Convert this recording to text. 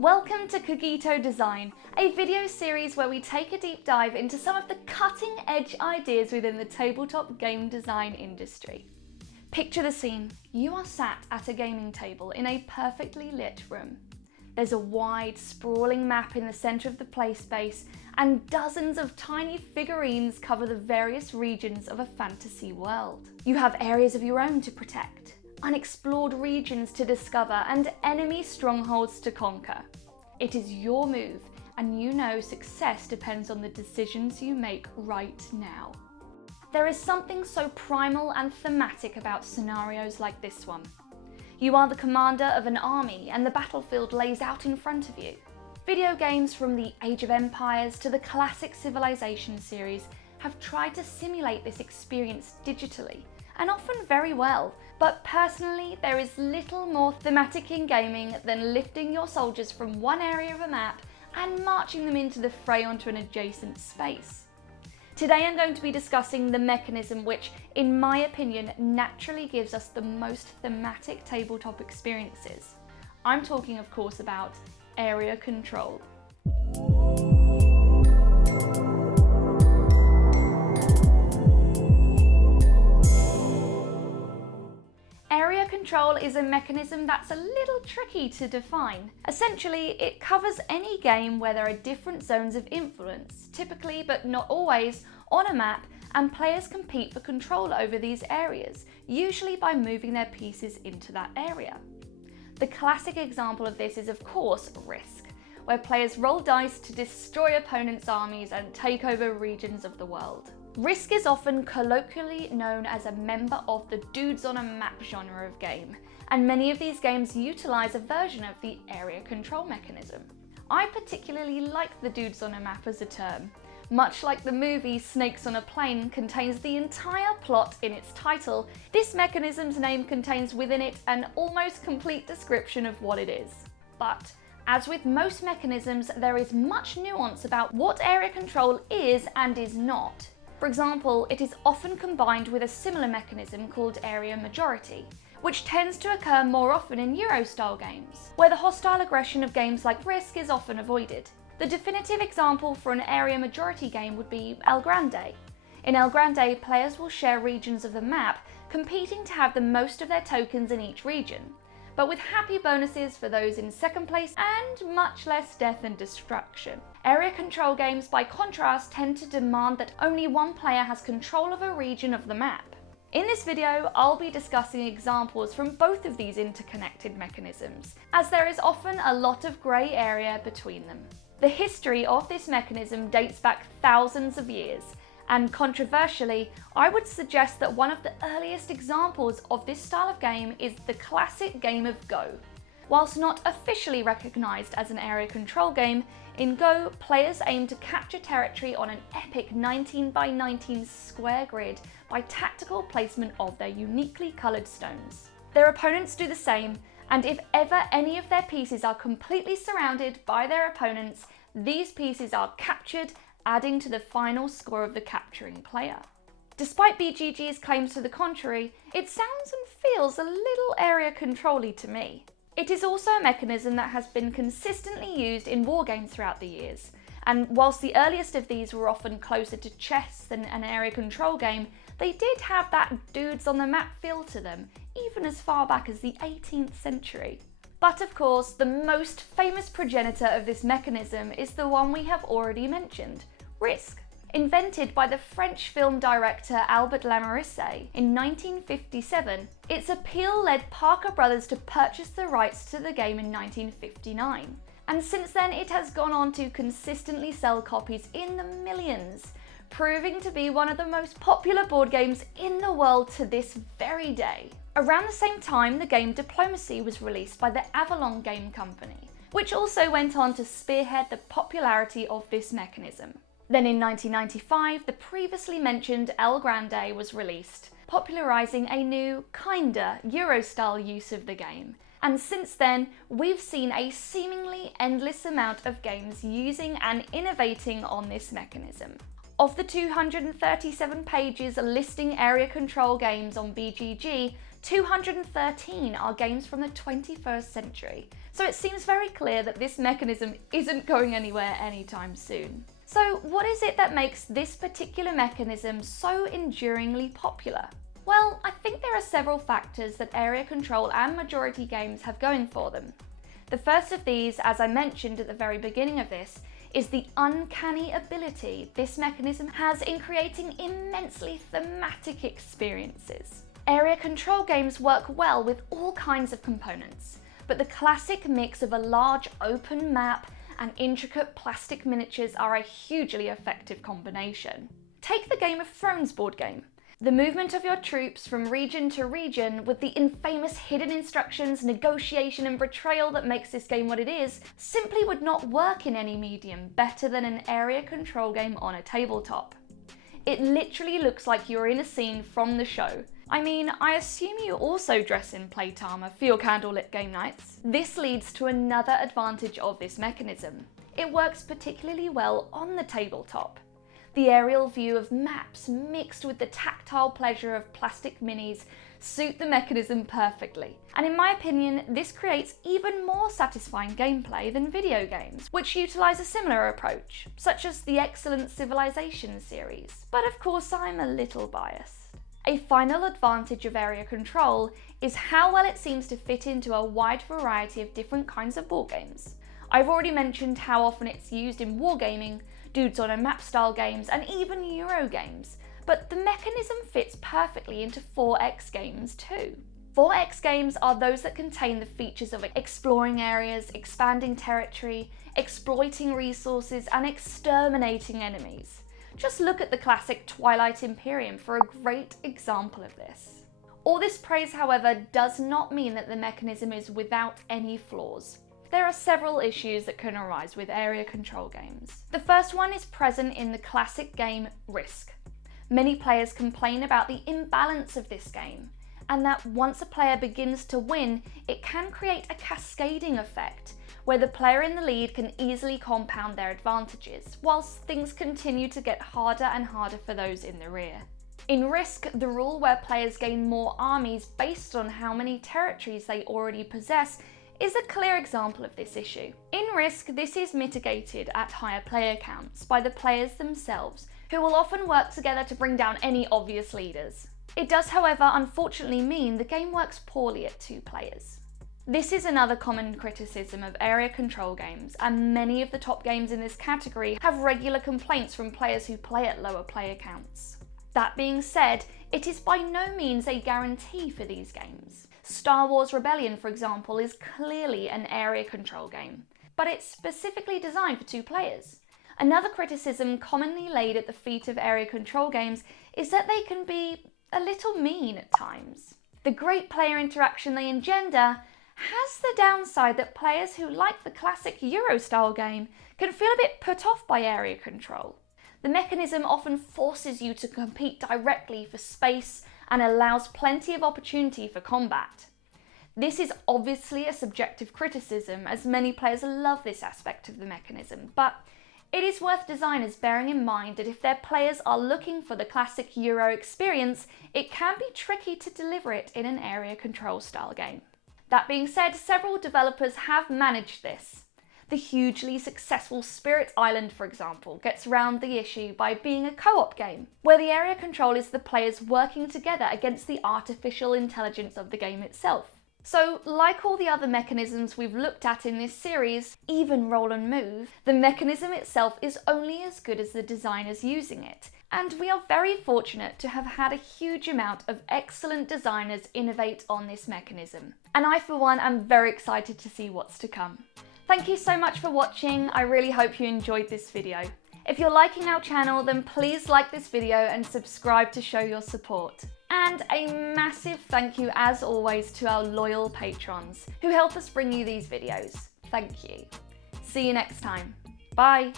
Welcome to Cogito Design, a video series where we take a deep dive into some of the cutting-edge ideas within the tabletop game design industry. Picture the scene. You are sat at a gaming table in a perfectly lit room. There's a wide, sprawling map in the centre of the play space, and dozens of tiny figurines cover the various regions of a fantasy world. You have areas of your own to protect, unexplored regions to discover, and enemy strongholds to conquer. It is your move, and you know success depends on the decisions you make right now. There is something so primal and thematic about scenarios like this one. You are the commander of an army, and the battlefield lays out in front of you. Video games from the Age of Empires to the classic Civilization series have tried to simulate this experience digitally, and often very well, but personally there is little more thematic in gaming than lifting your soldiers from one area of a map and marching them into the fray onto an adjacent space. Today I'm going to be discussing the mechanism which, in my opinion, naturally gives us the most thematic tabletop experiences. I'm talking, of course, about area control. Area control is a mechanism that's a little tricky to define. Essentially, it covers any game where there are different zones of influence, typically but not always, on a map, and players compete for control over these areas, usually by moving their pieces into that area. The classic example of this is, of course, Risk, where players roll dice to destroy opponents' armies and take over regions of the world. Risk is often colloquially known as a member of the dudes on a map genre of game, and many of these games utilise a version of the area control mechanism. I particularly like the dudes on a map as a term. Much like the movie Snakes on a Plane contains the entire plot in its title, this mechanism's name contains within it an almost complete description of what it is. But as with most mechanisms, there is much nuance about what area control is and is not. For example, it is often combined with a similar mechanism called area majority, which tends to occur more often in Euro-style games, where the hostile aggression of games like Risk is often avoided. The definitive example for an area majority game would be El Grande. In El Grande, players will share regions of the map, competing to have the most of their tokens in each region, but with happy bonuses for those in second place and much less death and destruction. Area control games, by contrast, tend to demand that only one player has control of a region of the map. In this video, I'll be discussing examples from both of these interconnected mechanisms, as there is often a lot of grey area between them. The history of this mechanism dates back thousands of years, and controversially, I would suggest that one of the earliest examples of this style of game is the classic game of Go. Whilst not officially recognised as an area control game, in Go, players aim to capture territory on an epic 19 by 19 square grid by tactical placement of their uniquely coloured stones. Their opponents do the same, and if ever any of their pieces are completely surrounded by their opponents, these pieces are captured, adding to the final score of the capturing player. Despite BGG's claims to the contrary, it sounds and feels a little area control-y to me. It is also a mechanism that has been consistently used in wargames throughout the years, and whilst the earliest of these were often closer to chess than an area control game, they did have that dudes on the map feel to them, even as far back as the 18th century. But of course, the most famous progenitor of this mechanism is the one we have already mentioned, Risk. Invented by the French film director Albert Lamorisse in 1957, its appeal led Parker Brothers to purchase the rights to the game in 1959. And since then it has gone on to consistently sell copies in the millions, proving to be one of the most popular board games in the world to this very day. Around the same time, the game Diplomacy was released by the Avalon Game Company, which also went on to spearhead the popularity of this mechanism. Then in 1995, the previously mentioned El Grande was released, popularising a new, kinder, Euro-style use of the game. And since then, we've seen a seemingly endless amount of games using and innovating on this mechanism. Of the 237 pages listing area control games on BGG, 213 are games from the 21st century, So it seems very clear that this mechanism isn't going anywhere anytime soon. So what is it that makes this particular mechanism so enduringly popular? Well, I think there are several factors that area control and majority games have going for them. The first of these, as I mentioned at the very beginning of this, is the uncanny ability this mechanism has in creating immensely thematic experiences. Area control games work well with all kinds of components, but the classic mix of a large open map and intricate plastic miniatures are a hugely effective combination. Take the Game of Thrones board game. The movement of your troops from region to region with the infamous hidden instructions, negotiation and betrayal that makes this game what it is simply would not work in any medium better than an area control game on a tabletop. It literally looks like you're in a scene from the show. I mean, I assume you also dress in plate armor for your candlelit game nights. This leads to another advantage of this mechanism. It works particularly well on the tabletop. The aerial view of maps mixed with the tactile pleasure of plastic minis suit the mechanism perfectly. And in my opinion, this creates even more satisfying gameplay than video games, which utilise a similar approach, such as the excellent Civilization series. But of course, I'm a little biased. A final advantage of area control is how well it seems to fit into a wide variety of different kinds of board games. I've already mentioned how often it's used in wargaming, dudes on a map style games, and even Euro games, but the mechanism fits perfectly into 4X games too. 4X games are those that contain the features of exploring areas, expanding territory, exploiting resources, and exterminating enemies. Just look at the classic TWILIGHT IMPERIUM for a great example of this. All this praise, however, does not mean that the mechanism is without any flaws. There are several issues that can arise with area control games. The first one is present in the classic game Risk. Many players complain about the imbalance of this game, and that once a player begins to win, it can create a cascading effect, where the player in the lead can easily compound their advantages, whilst things continue to get harder and harder for those in the rear. In Risk, the rule where players gain more armies based on how many territories they already possess is a clear example of this issue. In Risk, this is mitigated at higher player counts by the players themselves, who will often work together to bring down any obvious leaders. It does, however, unfortunately mean the game works poorly at 2 players. This is another common criticism of area control games, and many of the top games in this category have regular complaints from players who play at lower player counts. That being said, it is by no means a guarantee for these games. Star Wars Rebellion, for example, is clearly an area control game, but it's specifically designed for 2 players. Another criticism commonly laid at the feet of area control games is that they can be a little mean at times. The great player interaction they engender has the downside that players who like the classic Euro-style game can feel a bit put off by area control. The mechanism often forces you to compete directly for space and allows plenty of opportunity for combat. This is obviously a subjective criticism, as many players love this aspect of the mechanism, but it is worth designers bearing in mind that if their players are looking for the classic Euro experience, it can be tricky to deliver it in an area control style game. That being said, several developers have managed this. The hugely successful Spirit Island, for example, gets round the issue by being a co-op game, where the area control is the players working together against the artificial intelligence of the game itself. So, like all the other mechanisms we've looked at in this series, even Roll and Move, the mechanism itself is only as good as the designers using it, and we are very fortunate to have had a huge amount of excellent designers innovate on this mechanism. And I, for one, am very excited to see what's to come. Thank you so much for watching. I really hope you enjoyed this video. If you're liking our channel, then please like this video and subscribe to show your support. And a massive thank you, as always, to our loyal patrons who help us bring you these videos. Thank you. See you next time. Bye.